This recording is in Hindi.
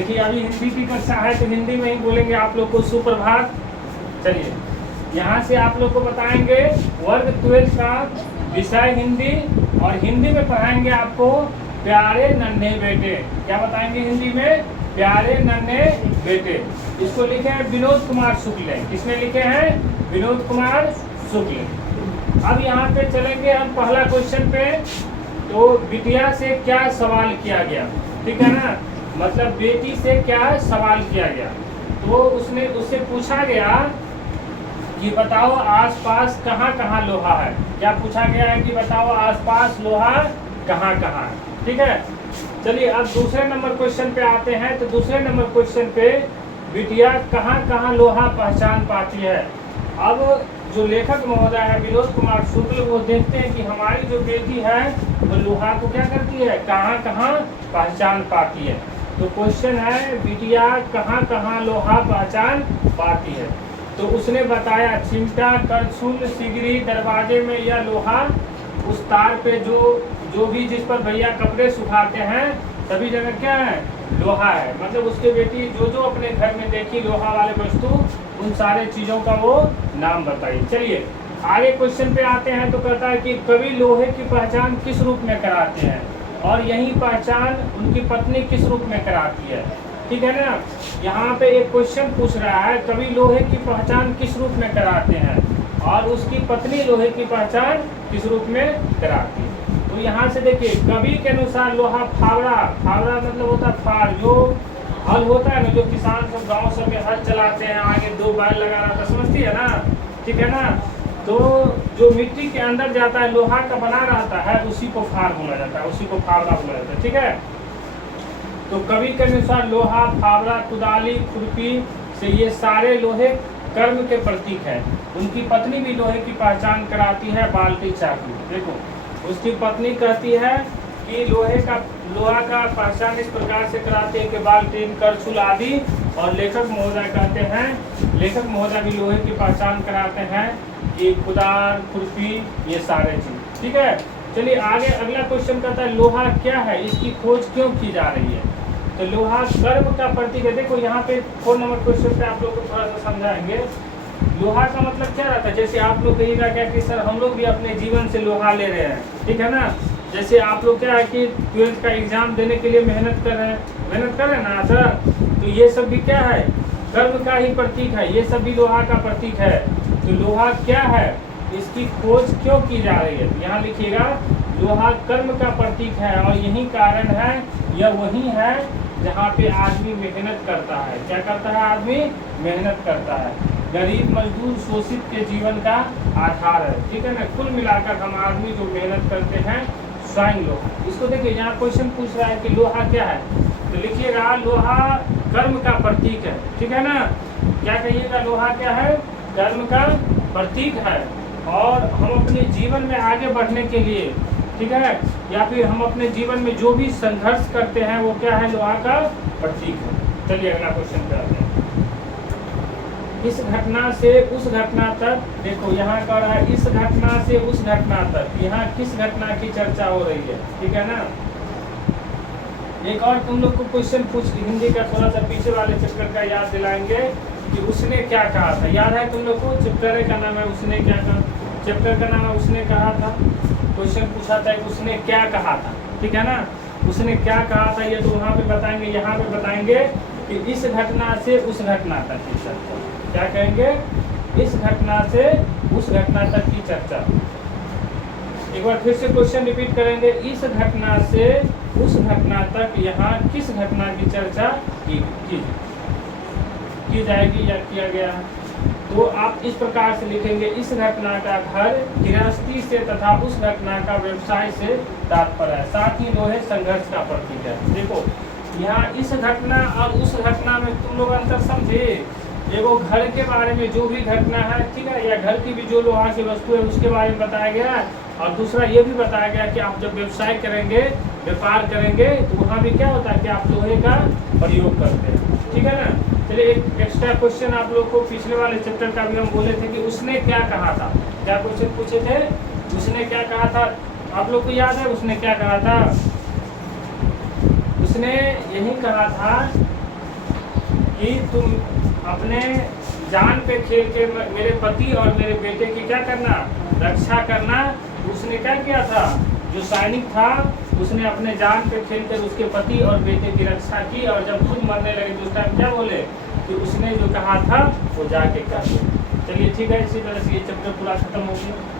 देखिए अभी हिंदी की कक्षा है तो हिंदी में ही बोलेंगे आप लोग को सुप्रभात। चलिए यहाँ से आप लोग को बताएंगे वर्ग 12 का विषय हिंदी, और हिंदी में पढ़ाएंगे आपको प्यारे नन्हे बेटे। क्या बताएंगे हिंदी में? प्यारे नन्हे बेटे। इसको लिखे हैं विनोद कुमार शुक्ल। किसने लिखे हैं? विनोद कुमार शुक्ल। अब यहाँ पे चलेंगे हम पहला क्वेश्चन पे। तो बिटिया से क्या सवाल किया गया, ठीक है ना, मतलब बेटी से क्या सवाल किया गया। तो उससे पूछा गया कि बताओ आसपास कहाँ कहाँ लोहा है। क्या पूछा गया है कि बताओ आसपास लोहा कहाँ कहाँ है, ठीक है। चलिए अब दूसरे नंबर क्वेश्चन पे आते हैं। तो दूसरे नंबर क्वेश्चन पे बिटिया कहाँ कहाँ लोहा पहचान पाती है। अब जो लेखक महोदय है विनोद कुमार शुक्ल, वो देखते हैं कि हमारी जो बेटी है वो लोहा को क्या करती है, कहाँ कहाँ पहचान पाती है। तो क्वेश्चन है बिटिया कहाँ कहाँ लोहा पहचान पाती है। तो उसने बताया चिमटा, करछुल, सिगरी, दरवाजे में यह लोहा, उस तार पे जो भी जिस पर भैया कपड़े सुखाते हैं सभी जगह क्या है, लोहा है। मतलब उसके बेटी जो अपने घर में देखी लोहा वाले वस्तु, उन सारे चीज़ों का वो नाम बताइए। चलिए आगे क्वेश्चन पे आते हैं। तो कहता है कि कवि लोहे की पहचान किस रूप में कराते हैं, और यही पहचान उनकी पत्नी किस रूप में कराती है, ठीक है ना। यहाँ पे एक क्वेश्चन पूछ रहा है कवि लोहे की पहचान किस रूप में कराते हैं, और उसकी पत्नी लोहे की पहचान किस रूप में कराती है। तो यहाँ से देखिए कवि के अनुसार लोहा फावड़ा मतलब होता है फाड़, जो हल होता है ना, जो किसान सब गांव सब में हल चलाते हैं, आगे 2 बैल लगा रहा था, समझती है ना, ठीक है ना। तो जो मिट्टी के अंदर जाता है लोहा का बना रहता है, उसी को फाड़ बोला जाता है, उसी को फावड़ा बोला जाता है, ठीक है। तो कवि के अनुसार लोहा, फावड़ा, कुदाली, खुरपी से ये सारे लोहे कर्म के प्रतीक है। उनकी पत्नी भी लोहे की पहचान कराती है, बाल्टी, चाकू। देखो उसकी पत्नी कहती है कि लोहा का पहचान इस प्रकार से कराते हैं कि बाल्टी, करछुल आदि, और लेखक महोदय कहते हैं, लेखक महोदय भी लोहे की पहचान कराते हैं कि कुदाल, खुरपी, ये सारे चीज, ठीक है। चलिए आगे अगला क्वेश्चन कहता है लोहा क्या है, इसकी खोज क्यों की जा रही है। तो लोहा कर्म का प्रतीक है। देखो यहाँ पे 4 नंबर क्वेश्चन पे आप लोग को थोड़ा सा समझाएंगे। लोहा का मतलब क्या रहता है, जैसे आप लोग कहिएगा क्या कि सर हम लोग भी अपने जीवन से लोहा ले रहे हैं, ठीक है ना। जैसे आप लोग क्या है कि 12th का एग्जाम देने के लिए मेहनत कर रहे हैं ना सर, तो ये सब भी क्या है, कर्म का ही प्रतीक है, ये सब भी लोहा का प्रतीक है। तो लोहा क्या है, इसकी खोज क्यों की जा रही है। यहाँ लिखिएगा लोहा कर्म का प्रतीक है, और यही कारण है, यह वही है जहाँ पे आदमी मेहनत करता है। क्या करता है आदमी? मेहनत करता है। गरीब, मजदूर, शोषित के जीवन का आधार है, ठीक है ना। कुल मिलाकर हम आदमी जो मेहनत करते हैं स्वयं लोहा। इसको देखिए यहाँ क्वेश्चन पूछ रहा है कि लोहा क्या है, तो लिखिएगा लोहा कर्म का प्रतीक है, ठीक है ना। क्या कहिएगा, लोहा क्या है, कर्म का प्रतीक है, और हम अपने जीवन में आगे बढ़ने के लिए, ठीक है, या फिर हम अपने जीवन में जो भी संघर्ष करते हैं वो क्या है, लोहा का प्रतीक है। चलिए अगला क्वेश्चन पे आते हैं। इस घटना से उस घटना तक, देखो यहाँ कह रहा है इस घटना से उस घटना तक, यहाँ किस घटना की चर्चा हो रही है, ठीक है ना। एक और तुम लोग को क्वेश्चन पूछ हिंदी का थोड़ा सा पीछे वाले चैप्टर का याद दिलाएंगे कि उसने क्या कहा था। याद है तुम लोग को? चैप्टर का नाम है उसने क्या कहा, चैप्टर का नाम है उसने कहा था। क्वेश्चन पूछा था उसने क्या कहा था, ठीक है ना। उसने क्या कहा था ये तो वहाँ पे बताएंगे, यहाँ पे बताएंगे कि इस घटना से उस घटना तक की चर्चा। क्या कहेंगे? इस घटना से उस घटना तक की चर्चा। एक बार फिर से क्वेश्चन रिपीट करेंगे। इस घटना से उस घटना तक यहाँ किस घटना की चर्चा की जाएगी या किया गया है। तो आप इस प्रकार से लिखेंगे इस घटना का घर गृहस्थी से तथा उस घटना का व्यवसाय से तात्पर्य है, साथ ही लोहे संघर्ष का प्रतीक है। देखो यहाँ इस घटना और उस घटना में तुम लोग अंतर समझे। एगो घर के बारे में जो भी घटना है, ठीक है, या घर की भी जो लोहा की वस्तु है उसके बारे में बताया गया है, और दूसरा ये भी बताया गया कि आप जब व्यवसाय करेंगे, व्यापार करेंगे, तो वहाँ भी क्या होता है कि आप लोहे का प्रयोग करते हैं, ठीक है ना। चलिए एक एक्स्ट्रा क्वेश्चन आप लोग को पिछले वाले चैप्टर का भी हम बोले थे कि उसने क्या कहा था। क्या क्वेश्चन पूछे थे, उसने क्या कहा था, आप लोग को याद है उसने क्या कहा था। उसने यही कहा था कि तुम अपने जान पे खेल के मेरे पति और मेरे बेटे की क्या करना, रक्षा करना। उसने क्या किया था, जो सैनिक था उसने अपने जान पे खेल कर उसके पति और बेटे की रक्षा की, और जब खुद मरने लगे तो उस टाइम क्या बोले कि उसने जो कहा था वो जाके कर दो। चलिए ठीक है, इसी तरह से ये चैप्टर पूरा खत्म हो गया।